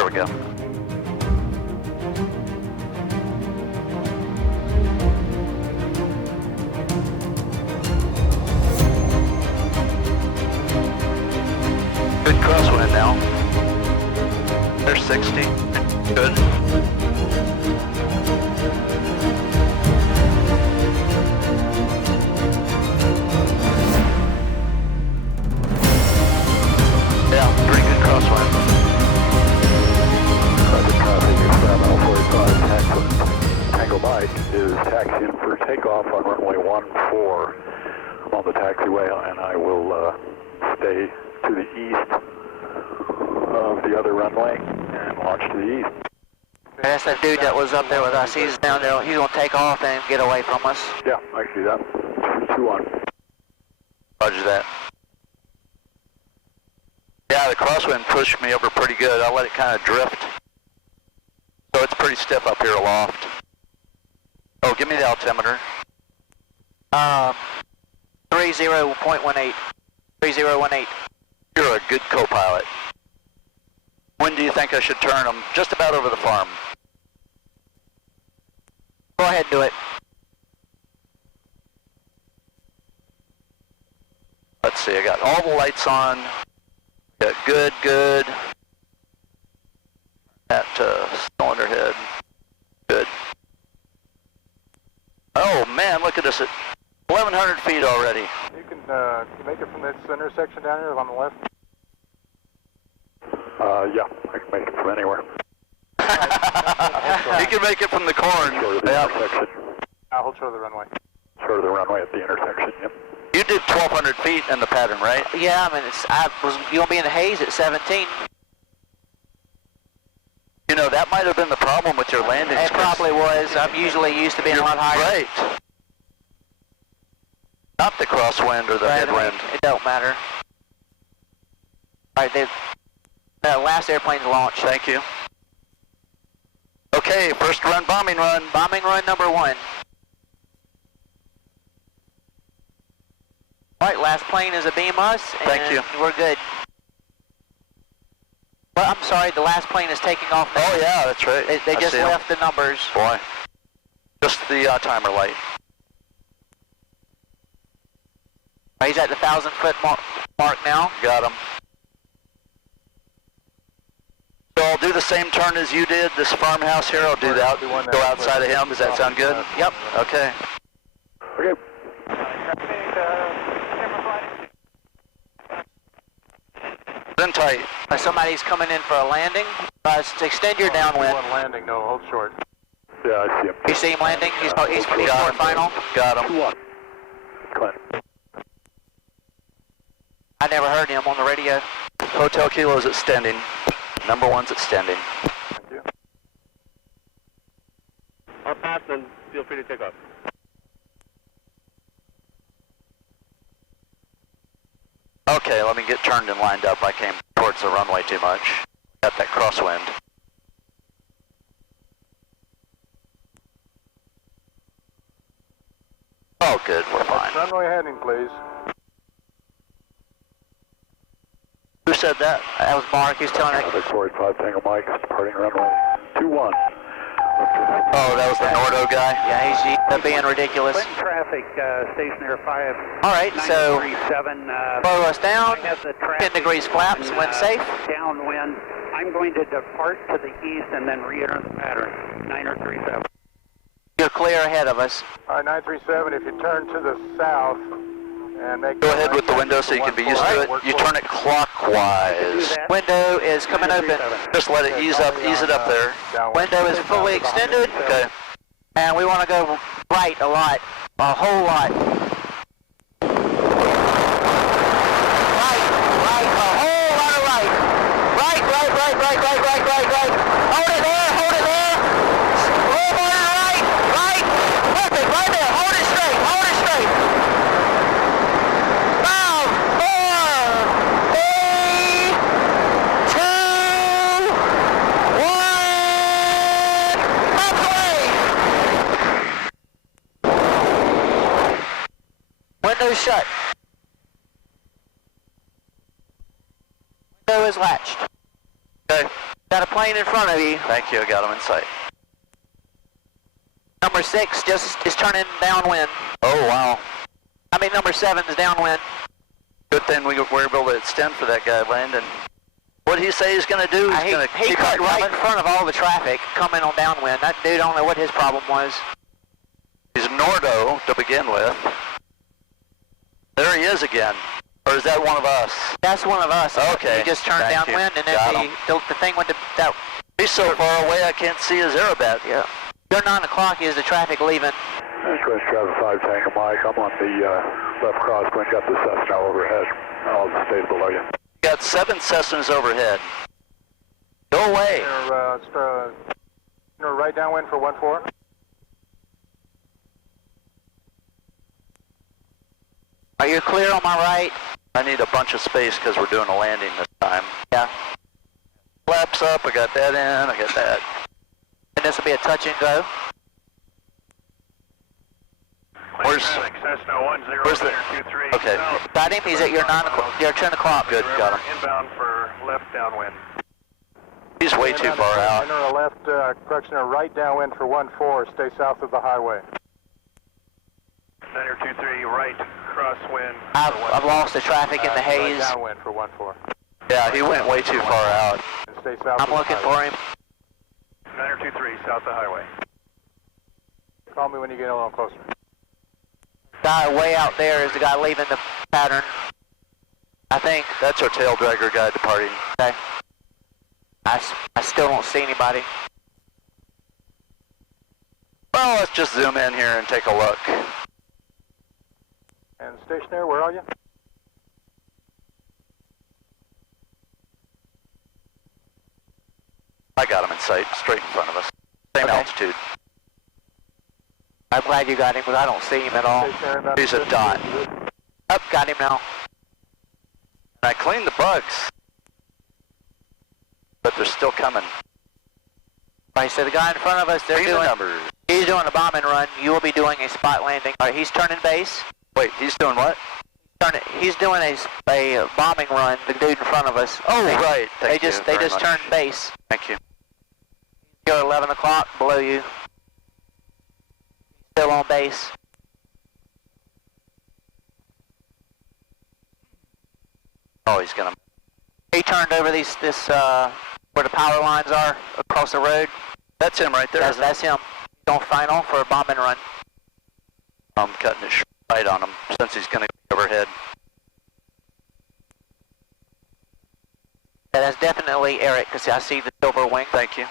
There we go. Good crosswind now. There's 60. Good. Yeah, pretty good crosswind. Roger, traffic experimental 45 Tango Mike is taxiing for takeoff on runway 14 on the taxiway, and I will stay to the east of the other runway and launch to the east. That's that dude that was up there with us. He's down there. He's going to take off and get away from us. Yeah, I see that. 2-1. Roger that. Yeah, the crosswind pushed me over pretty good. I let it kind of drift. So it's pretty stiff up here aloft. Oh, give me the altimeter. 30.18. 3018. You're a good co-pilot. When do you think I should turn them? Just about over the farm. Go ahead and do it. Let's see, I got all the lights on. Got good. That cylinder head. Good. Oh man, look at us at 1,100 feet already. You can make it from this intersection down here on the left? Yeah, I can make it from anywhere. You can make it from the corn. Short of the intersection. I'll hold short of the runway. Short of the runway at the intersection, yep. You did 1,200 feet in the pattern, right? Yeah, I mean, you going to be in the haze at 17. You know, that might have been the problem with your landing. It probably was. I'm usually used to being a lot higher. Right. Not the crosswind or the headwind. It don't matter. All right, the last airplane's launched. Thank you. Okay, first run, bombing run. Bombing run number 1. All right, last plane is a beam us. Thank you. We're good. Well, I'm sorry, the last plane is taking off now. Oh yeah, that's right. They just left the numbers. Boy, just the timer light. He's at the 1,000-foot mark now. Got him. So I'll do the same turn as you did, this farmhouse here. I'll do that. Go outside of him. Does that sound good? Yep. Okay. Okay. Then tight. Somebody's coming in for a landing. Extend your downwind. One landing, no, hold short. Yeah, I see him. You see him landing? He's Got short him. final. Got him. 2-1. Clint. I never heard him on the radio. Hotel Kilo's extending. Number 1's extending. Thank you. I'll pass and feel free to take off. Okay, let me get turned and lined up. I came towards the runway too much. Got that crosswind. Oh, good, we're fine. Runway heading, please. Who said that? That was Mark. He's telling us. Traffic 45 Tango Mike, departing runway 21. Oh, that was the Nordo guy? Yeah, he's being ridiculous. Clinton traffic, stationary 5. All right, so 937. slow us down. I have the 10 degrees flaps, wind safe. Downwind. I'm going to depart to the east and then re-enter the pattern. 9037. You're clear ahead of us. All right, 937, if you turn to the south and make... Go ahead with the window so you can be used to it. You turn it clockwise. Window is coming open. Just let it ease it up there. Window is fully extended. Okay. And we want to go right a lot. A whole lot. Right, a whole lot of right. Right. Hold it there. A little more to the right. Perfect, right there. Hold it straight. 5, 4, 3, 2, 1. Window shut. Window is latched. Okay. Got a plane plane in front of you. Thank you, I got him in sight. Number 6 just is turning downwind. Oh, wow. I mean, number 7 is downwind. Good thing we were able to extend for that guy, Landon. What did he say he's going to do? He's going to He keep cut on right coming? in front of all the traffic coming on downwind. That dude, I don't know what his problem was. He's Nordo to begin with. There he is again. Or is that one of us? That's one of us. Okay. He just turned Thank you. downwind, and Got then him. the thing went to that. He's so far away I can't see his aerobat. Yeah. Your 9 o'clock is the traffic leaving. Northwest Travis 5 Tango Mike. I'm on the left crosswind. Got the Cessna overhead. I'll stay below you. Got 7 Cessnas overhead. Go away. You're right downwind for 1-4. Are you clear on my right? I need a bunch of space because we're doing a landing this time. Yeah. Flaps up, I got that in, I got that. And this will be a touch and go. Where's Cessna 10 the... Okay, Got him. He's at your 9 o'clock. Your 10 o'clock. good, got him. Inbound for left downwind. He's way too far out. Enter a left, correction, a right downwind for 1-4. Stay south of the highway. Niner 23, right crosswind. I've lost the traffic in the haze. Right downwind for 1-4. Yeah, he went way too far out. And stay south I'm of looking the for highway. him. Niner 23, south of the highway. Call me when you get a little closer. Guy way out there is the guy leaving the pattern. I think. That's our tail dragger guy departing. Okay. I still don't see anybody. Well, let's just zoom in here and take a look. And stationary, where are you? I got him in sight, straight in front of us. Same Okay. altitude. I'm glad you got him, but I don't see him at all. Stationary, about He's a 50. dot. Up, got him now. And I cleaned the bugs. But they're still coming. Right, so the guy in front of us, Read the numbers. he's doing a bombing run. You will be doing a spot landing. All right, he's turning base. Wait, he's doing what? He's doing a bombing run. The dude in front of us. Oh, right. They Thank you just very much. turned base. Thank you. You're 11 o'clock below you. Still on base. Oh, he's gonna... He turned over this where the power lines are across the road. That's him right there. That's him. He's on final for a bombing run. I'm cutting it right on him since he's gonna go overhead. Yeah, that's definitely Eric, because I see the silver wing. Thank you.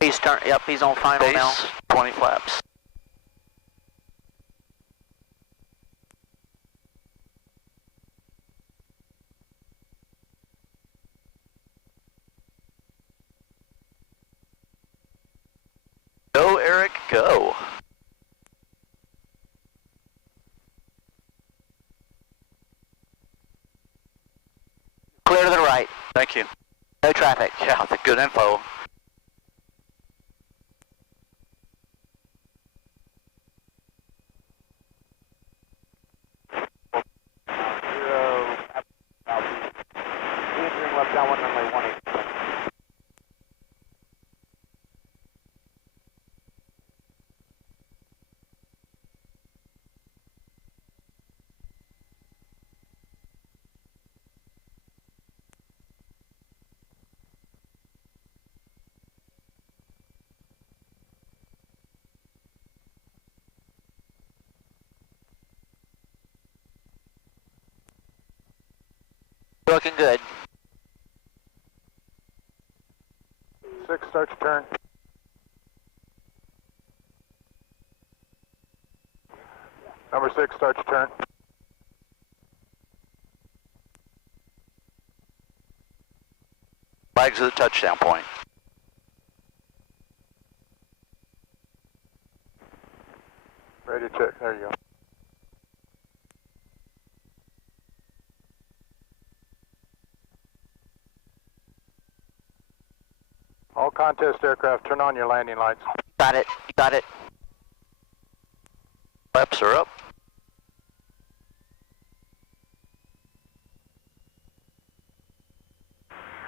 He's yep, he's on final now. Base, 20 flaps. Go, Eric, go. Clear to the right. Thank you. No traffic. Yeah, the good info. Left down 1 runway 18. Looking good. 6, start your turn. Number 6, start your turn. Flags at the touchdown point. Ready to check. There you go. All contest aircraft, turn on your landing lights. Got it. You got it. Flaps are up.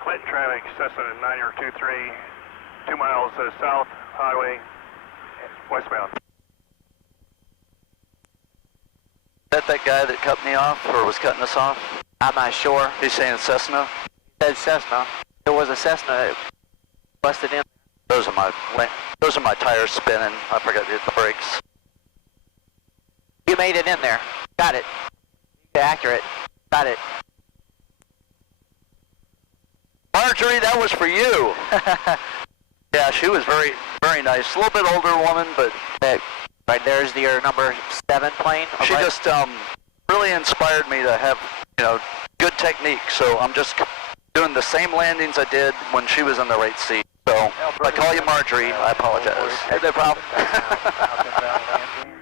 Clinton traffic Cessna 9023, 2 miles south, highway, westbound. Is that guy that cut me off or was cutting us off? I'm not sure. He's saying Cessna? It said Cessna. There was a Cessna that busted in. Those are my tires spinning. I forgot to hit the brakes. You made it in there. Got it. Accurate. Got it. Marjorie, that was for you. Yeah, she was very, very nice. A little bit older woman, but Right there's your number 7 plane. she right? just really inspired me to have, good technique. So I'm just doing the same landings I did when she was in the right seat. So if I call you Marjorie, I apologize. No problem.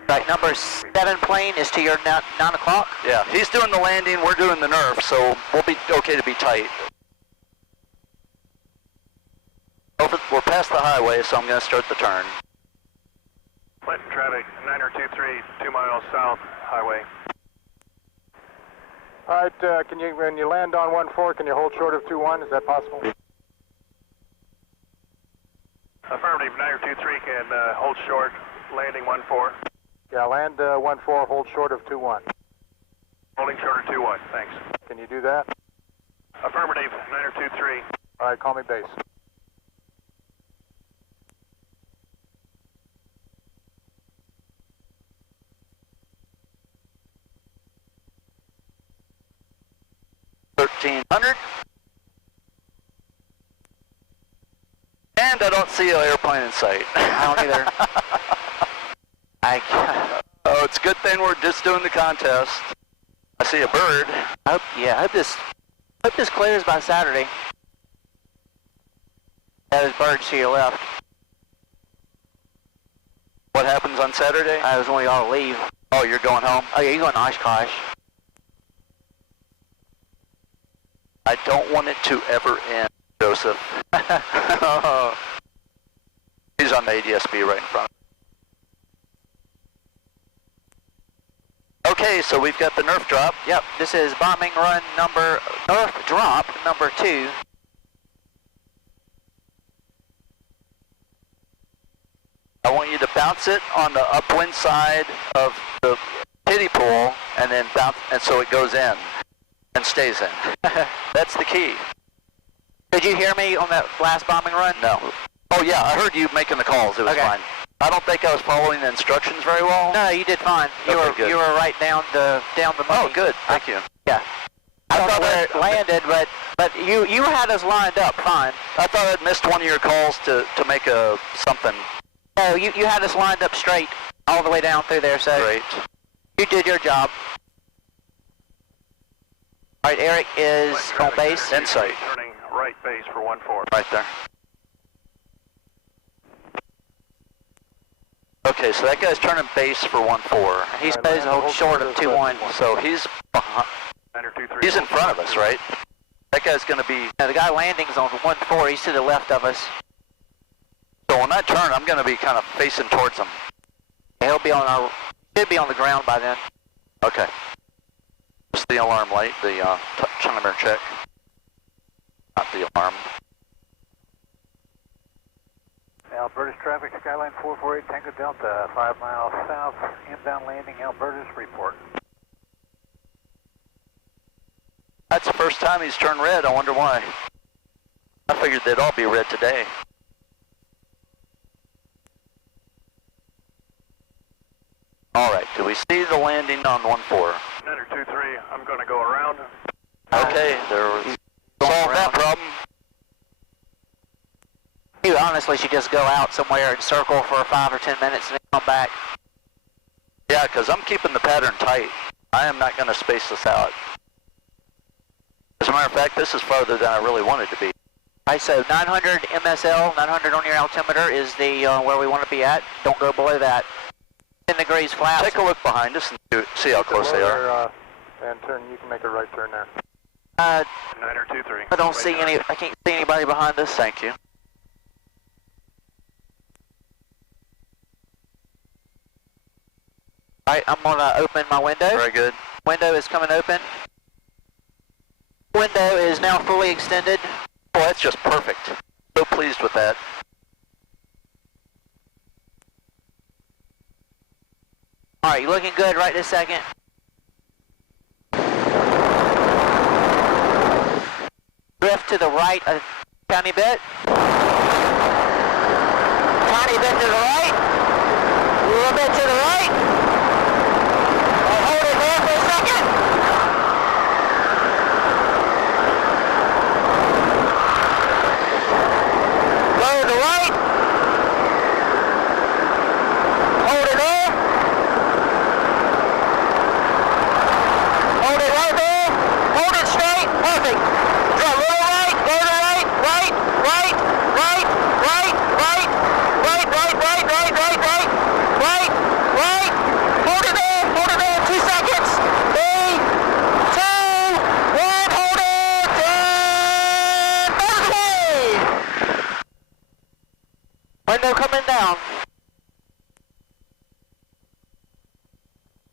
Right, number 7 plane is to your 9 o'clock. Yeah, he's doing the landing, we're doing the Nerf, so we'll be okay to be tight. We're past the highway, so I'm going to start the turn. Clinton traffic 9023, 2 miles south, highway. All right, when you land on 14, can you hold short of 21? Is that possible? Affirmative, 9023 can hold short, landing 14. Yeah, land 14, hold short of 21. Holding short of 21, thanks. Can you do that? Affirmative, 9023. All right, call me base. $1,300. And I don't see an airplane in sight. I don't either. Oh, it's a good thing we're just doing the contest. I see a bird. I hope this clears by Saturday. There's birds to your left. What happens on Saturday? I was only all to leave. Oh, you're going home? Oh yeah, you're going to Oshkosh. I don't want it to ever end, Joseph. He's on the ADSB right in front. Okay, so we've got the Nerf drop. Yep, this is bombing run Nerf drop number 2. I want you to bounce it on the upwind side of the kiddie pool and then bounce, and so it goes in and stays in. That's the key. Did you hear me on that last bombing run? No. Oh yeah, I heard you making the calls. It was Okay. fine. I don't think I was following the instructions very well. No, you did fine. You Okay, were good. you were right down the Oh, money. good. Thank you. Yeah. I don't know thought where it landed, but you had us lined up fine. I thought I'd missed one of your calls to make a something. No, you had us lined up straight all the way down through there, so Great. you did your job. All right, Eric is Clinton on traffic, base. 9023, Insight. Turning right base for 14. Right there. Okay, so that guy's turning base for 1-4. He's All supposed right, to hold hold short short of of 2-1. 2-1. So he's behind, 9023. he's in front of us, right? That guy's going to be. Now, the guy landing's on 1-4. He's to the left of us. So on that turn, I'm going to be kind of facing towards him. He'll be on should be on the ground by then. Okay. Just the alarm light, the timer check. Not the alarm. Alberta's traffic, Skyline 448 Tango Delta, 5 miles south, inbound landing, Alberta's report. That's the first time he's turned red. I wonder why. I figured they'd all be red today. All right, do we see the landing on 1-4? 9023, I'm going to go around. Okay, there was solved that problem. You honestly should just go out somewhere and circle for 5 or 10 minutes and then come back. Yeah, because I'm keeping the pattern tight. I am not going to space this out. As a matter of fact, this is farther than I really wanted to be. All right, so 900 MSL, 900 on your altimeter is the where we want to be at. Don't go below that. 10 degrees flat. Take a look behind us and see how close they are. And turn. You can make a right turn there. 9023. I don't see any. I can't see anybody behind us. Thank you. All right, I'm gonna open my window. Very good. Window is coming open. Window is now fully extended. Oh, that's just perfect. So pleased with that. All right, you looking good right this second. Drift to the right a tiny bit. Tiny bit to the right. A little bit to the right. And hold it there for a second. Go to the right. Hold it there. Hold it right there. Hold it straight. Perfect. Go a little right. Go to the right. Right. Right. Right. Right. Right. Right. Right. Right. Right. Right. Right. Right. Right. Hold it there. Hold it there. 2 seconds. 3, 2, 1. Hold it. And both away. Window coming down.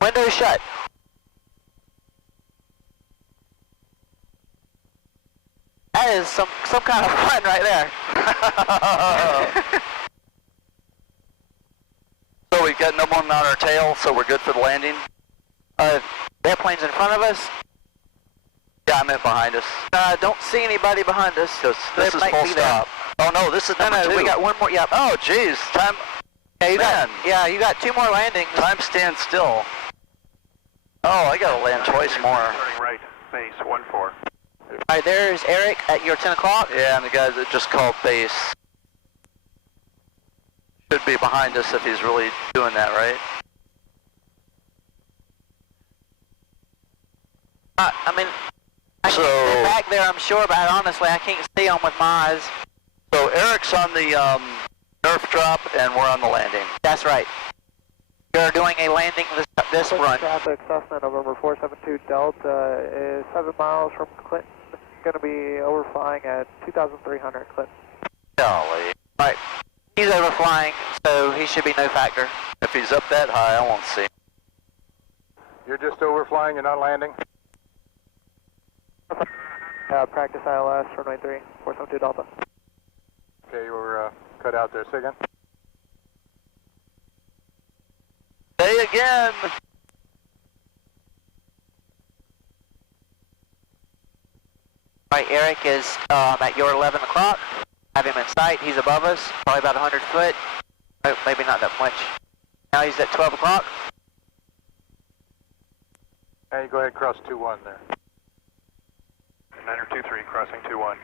Window shut. That is some kind of fun right there. So we've got no one on our tail, so we're good for the landing? The airplane's in front of us. Yeah, I meant behind us. Don't see anybody behind us. Because this They is might full be there. stop. Oh no, this is number 2. We got one more. Yep. Oh geez, time. Yeah, Man. you got 2 more landings. Time stands still. Oh, I gotta land twice more. Turning right, base 14. All right, there's Eric at your 10 o'clock. Yeah, and the guy that just called base should be behind us if he's really doing that, right? I mean, they're back there, I'm sure, but honestly, I can't see them with my eyes. So Eric's on the Nerf drop, and we're on the landing. That's right. You're doing a landing this run. Traffic, Cessna, November 472 Delta is 7 miles from Clinton. Going to be overflying at 2,300 Clinton. Golly. Right. He's overflying, so he should be no factor. If he's up that high, I won't see. You're just overflying, you're not landing? Practice ILS 493, 472 Delta. Okay, you were cut out there. Say again? Say again. Right, Eric is at your 11 o'clock. Have him in sight. He's above us, probably about 100 foot. Oh, maybe not that much. Now he's at 12 o'clock. Hey, go ahead, cross 2-1 there. 923, crossing 21.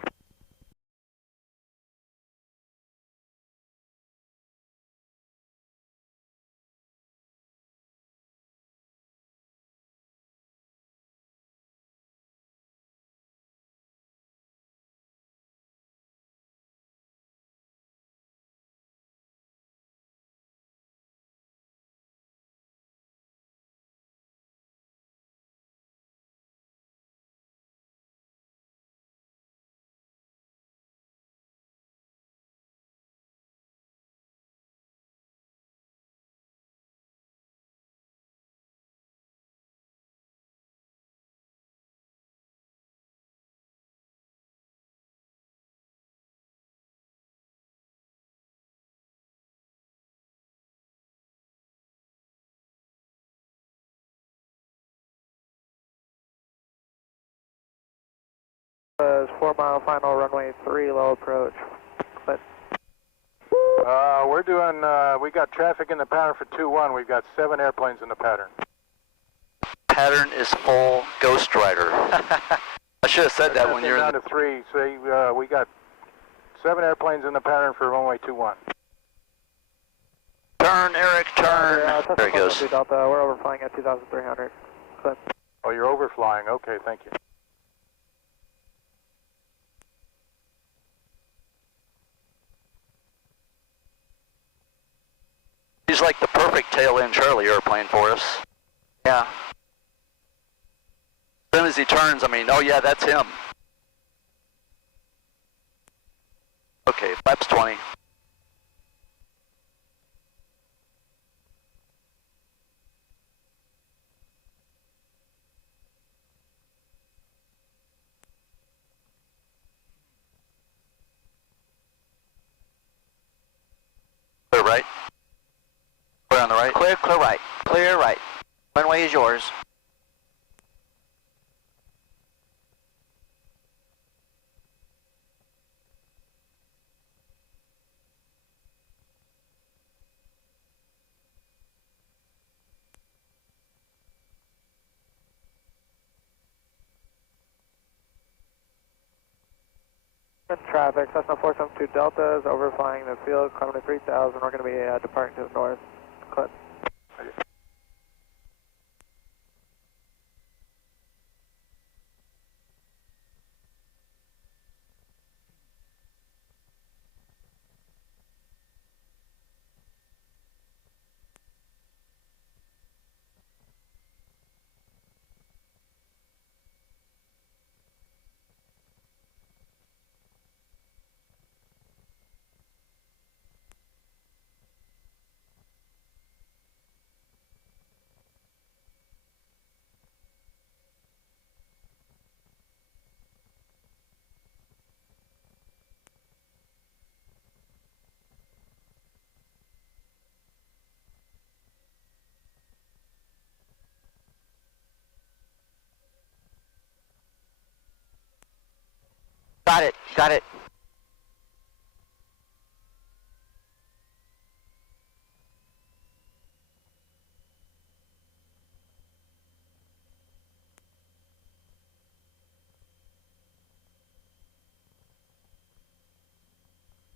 Is 4 mile final runway 3 low approach. But We're doing, we got traffic in the pattern for 2-1. We've got 7 airplanes in the pattern. Pattern is full Ghost Rider. I should have said that when you're down to 3. So we got 7 airplanes in the pattern for runway 21. Turn, Eric, turn. There he goes. Delta, we're overflying at 2,300. Clip. Oh, you're overflying. Okay, thank you. He's like the perfect tail-end Charlie airplane for us. Yeah. As soon as he turns, I mean, oh yeah, that's him. Okay, flaps 20. right? Clear on the right? Clear right. Clear right. Runway is yours. Traffic, Cessna 472 Delta is overflying the field, climbing to 3000. We're going to be departing to the north. Clinton. Got it. Got it.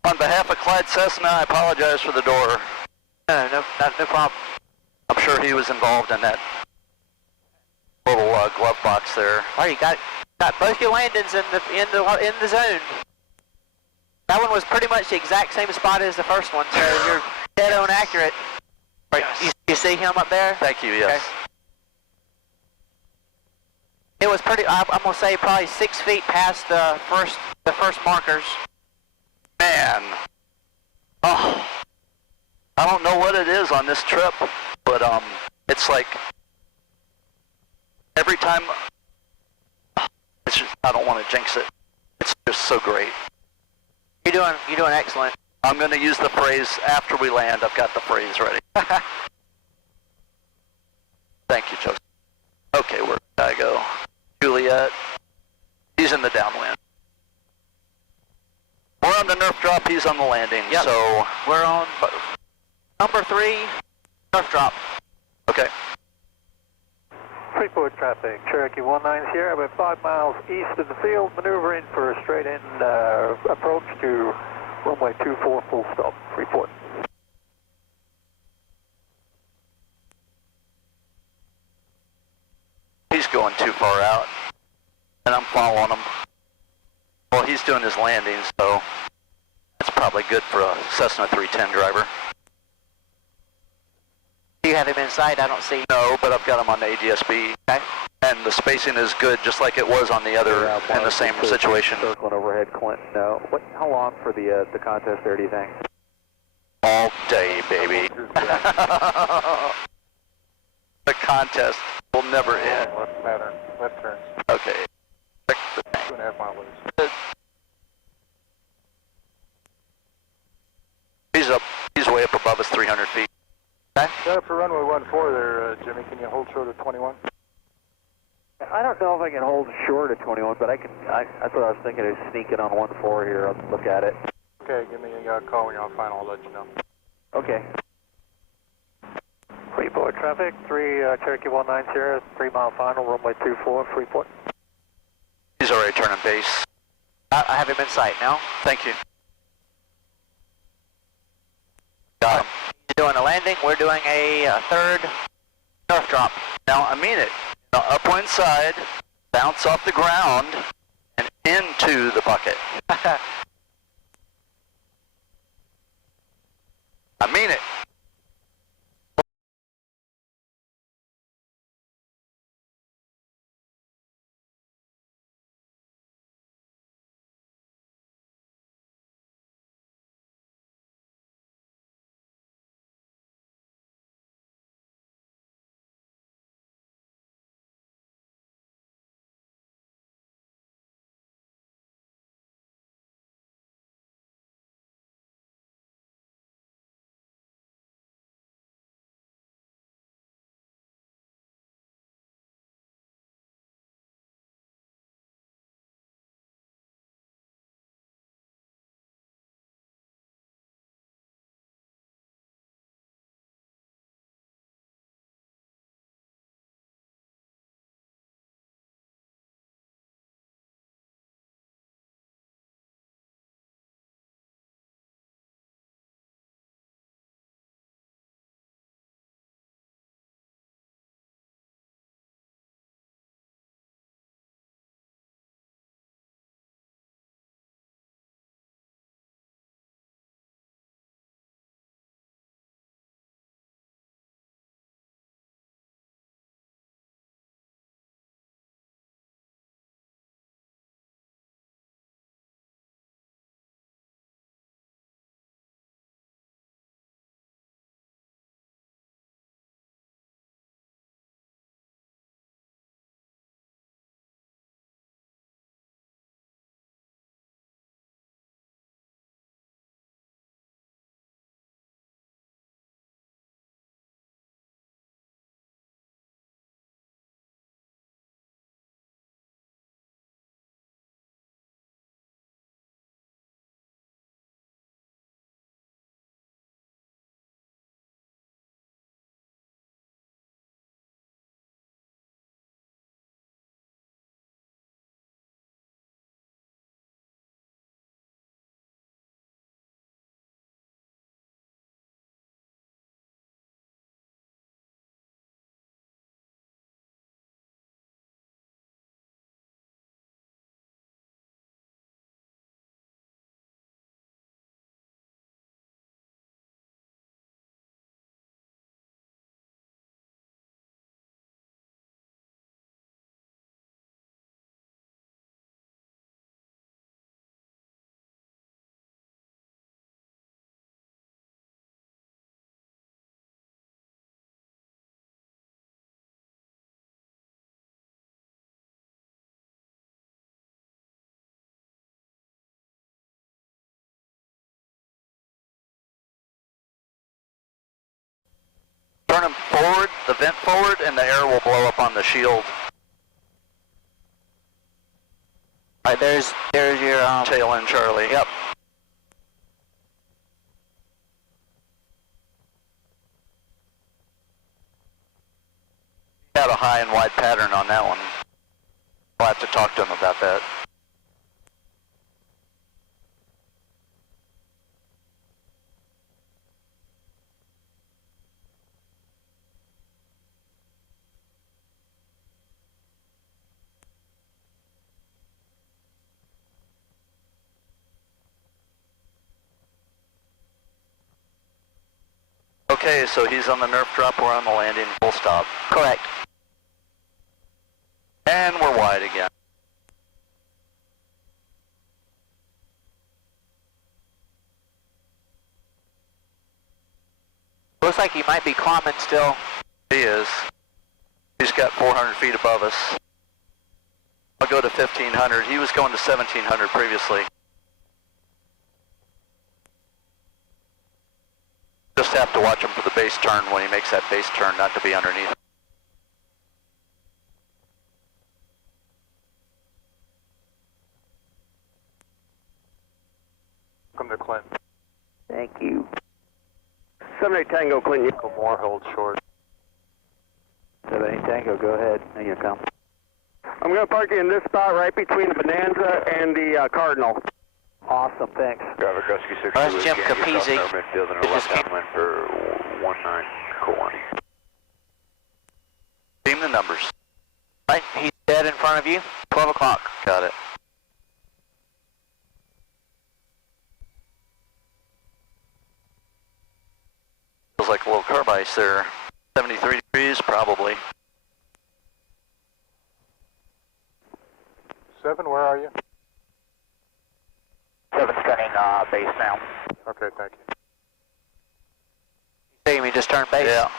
On behalf of Clyde Cessna, I apologize for the door. No problem. I'm sure he was involved in that little glove box there. All right, you got both your landings in the zone. That one was pretty much the exact same spot as the first one, so you're dead on accurate. Right, you see him up there? Thank you, yes. Okay. It was pretty, I'm gonna say probably 6 feet past the first markers. Man. Oh. I don't know what it is on this trip, but it's like every time, it's just, I don't want to jinx it. It's just so great. You're doing excellent. I'm going to use the phrase after we land. I've got the phrase ready. Thank you, Joseph. Okay, where did I go? Juliet. He's in the downwind. We're on the Nerf drop. He's on the landing. Yep. So We're on number 3, Nerf drop. Okay. Freeport traffic, Cherokee 19 Sierra, about 5 miles east of the field, maneuvering for a straight-in approach to runway 24, full stop, Freeport. He's going too far out, and I'm following him. Well, he's doing his landing, so that's probably good for a Cessna 310 driver. Do you have him in sight? I don't see. No, but I've got him on the ADSB. Okay. And the spacing is good, just like it was on the other, in the same situation. Circling overhead, Clinton. How long for the contest there, do you think? All day, baby. The contest will never end. Left pattern, left turn. Okay. Check the 2.5 mile loose. He's way up above us, 300 feet. Set up for runway 14 there, Jimmy. Can you hold short of 21? I don't know if I can hold short of 21, but that's what I was thinking of sneaking on 14 here. I'll look at it. Okay, give me a call when you're on final. I'll let you know. Okay. Freeport traffic, 3 Cherokee 19 Sierra, 3 mile final, runway 24, Freeport. He's already turning base. I have him in sight now. Thank you. Got him. You're doing a landing. We're doing a third Nerf drop. Now, I mean it. The upwind side, bounce off the ground, and into the bucket. I mean it. the vent forward and the air will blow up on the shield. All right, there's your Tail end, Charlie. Yep. Had a high and wide pattern on that one. I'll have to talk to him about that. Okay, so he's on the Nerf drop, we're on the landing, full stop. correct. And we're wide again. Looks like he might be climbing still. He is. He's got 400 feet above us. I'll go to 1500. He was going to 1700 previously. Just have to watch him for the base turn when he makes that base turn, not to be underneath. Welcome to Clinton. Thank you. 78 Tango, Clinton. Go more, hold short. 78 Tango, go ahead. There you come. I'm going to park you in this spot right between the Bonanza and the Cardinal. Awesome, thanks. Driver Gusky 62. That's Jim Capizzi. Midfield and It just left downwind for 19, cool 1. Beam the numbers. Right, he's dead in front of you. 12 o'clock. Got it. Feels like a little carb ice there. 73 degrees, probably. 7, where are you? 7 scanning base now. Okay, thank you. Saying we just turned base? Yeah.